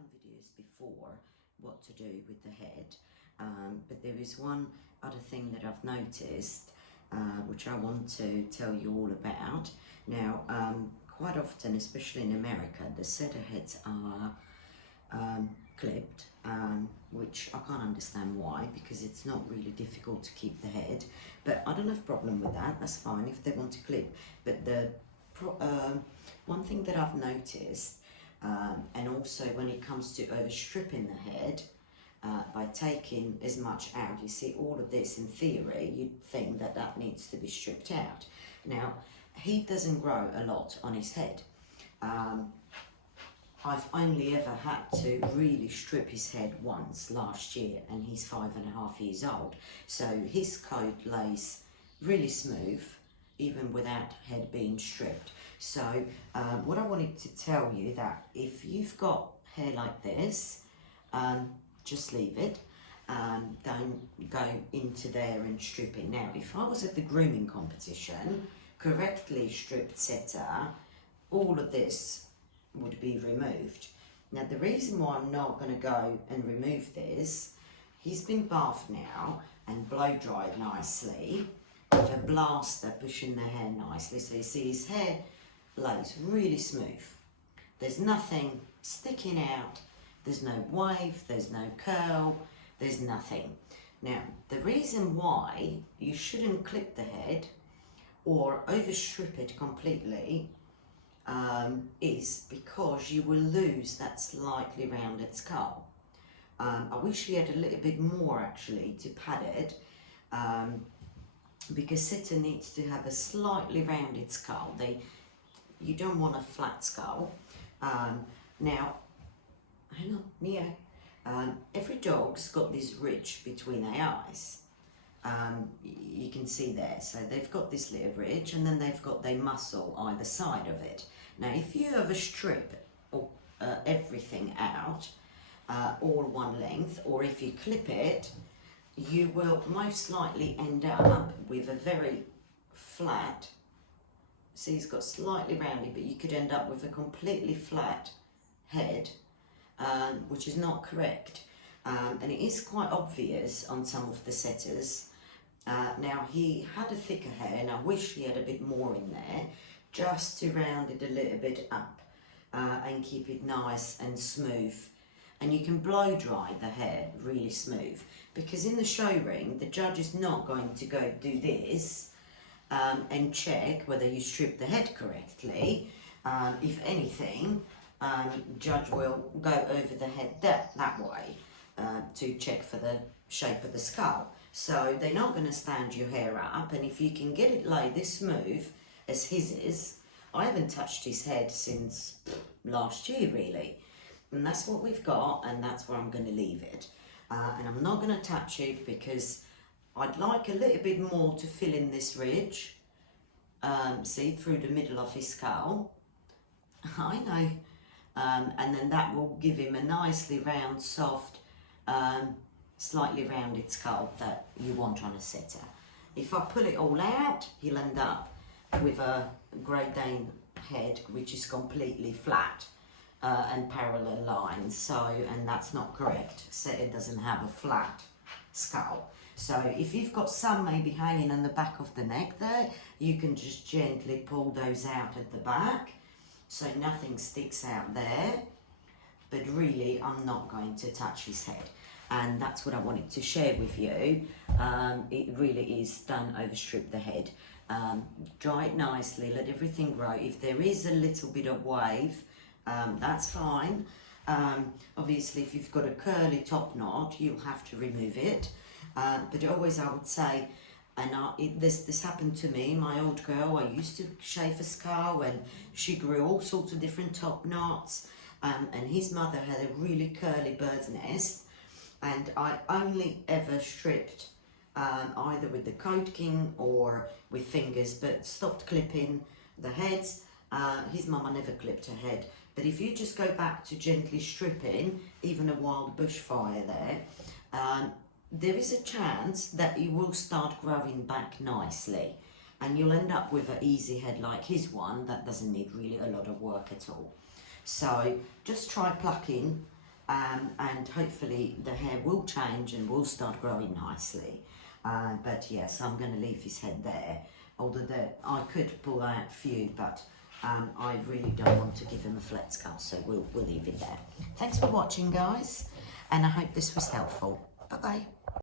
done videos before what to do with the head, but there is one other thing that I've noticed which I want to tell you all about. Now, quite often, especially in America, the setter heads are clipped, which I can't understand why, because it's not really difficult to keep the head, but I don't have a problem with that. That's fine if they want to clip. But the one thing that I've noticed, and also when it comes to overstripping the head, by taking as much out, you see all of this, in theory you'd think that that needs to be stripped out. Now, he doesn't grow a lot on his head. I've only ever had to really strip his head once last year, and he's 5.5 years old, so his coat lays really smooth even without head being stripped. So what I wanted to tell you, that if you've got hair like this, just leave it. Don't go into there and strip it. Now, if I was at the grooming competition, correctly stripped setter, all of this would be removed. Now, the reason why I'm not going to go and remove this, he's been bathed now and blow dried nicely with a blaster pushing the hair nicely. So you see his hair lays really smooth. There's nothing sticking out. There's no wave, there's no curl, there's nothing. Now, the reason why you shouldn't clip the head or overstrip it completely is because you will lose that slightly rounded skull. I wish he had a little bit more actually to pad it, because setter needs to have a slightly rounded skull. You don't want a flat skull. Now, hang on, Neo. Every dog's got this ridge between their eyes. You can see there. So they've got this little ridge, and then they've got their muscle either side of it. Now, if you overstrip everything out, all one length, or if you clip it, you will most likely end up with a very flat. See, he's got slightly rounded, but you could end up with a completely flat head, which is not correct, and it is quite obvious on some of the setters. Now, he had a thicker hair, and I wish he had a bit more in there, just to round it a little bit up and keep it nice and smooth. And you can blow dry the hair really smooth, because in the show ring, the judge is not going to go do this and check whether you strip the head correctly. If anything, judge will go over the head that way to check for the shape of the skull. So they're not going to stand your hair up, and if you can get it lay this smooth as his is, I haven't touched his head since last year really, and that's what we've got, and that's where I'm going to leave it. And I'm not going to touch it because I'd like a little bit more to fill in this ridge, see, through the middle of his skull. I know. And then that will give him a nicely round, soft, slightly rounded skull that you want on a setter. If I pull it all out, he'll end up with a Great Dane head which is completely flat and parallel lines. So, and that's not correct. Setter doesn't have a flat skull. So if you've got some maybe hanging on the back of the neck there, you can just gently pull those out at the back, so nothing sticks out there. But really, I'm not going to touch his head, and that's what I wanted to share with you. It really is done overstrip the head. Dry it nicely, let everything grow. If there is a little bit of wave, that's fine. Obviously, if you've got a curly top knot, you'll have to remove it. But always I would say, and this happened to me, my old girl, I used to shave a skull, and she grew all sorts of different top knots, and his mother had a really curly bird's nest, and I only ever stripped either with the coat king or with fingers, but stopped clipping the heads. His mama never clipped her head. But if you just go back to gently stripping, even a wild bushfire there is a chance that it will start growing back nicely, and you'll end up with an easy head like his one that doesn't need really a lot of work at all. So just try plucking and hopefully the hair will change and will start growing nicely. But yes, I'm going to leave his head there, although I could pull out a few, but I really don't want to give him a flat skull, so we'll leave it there. Thanks for watching, guys, and I hope this was helpful. Bye bye.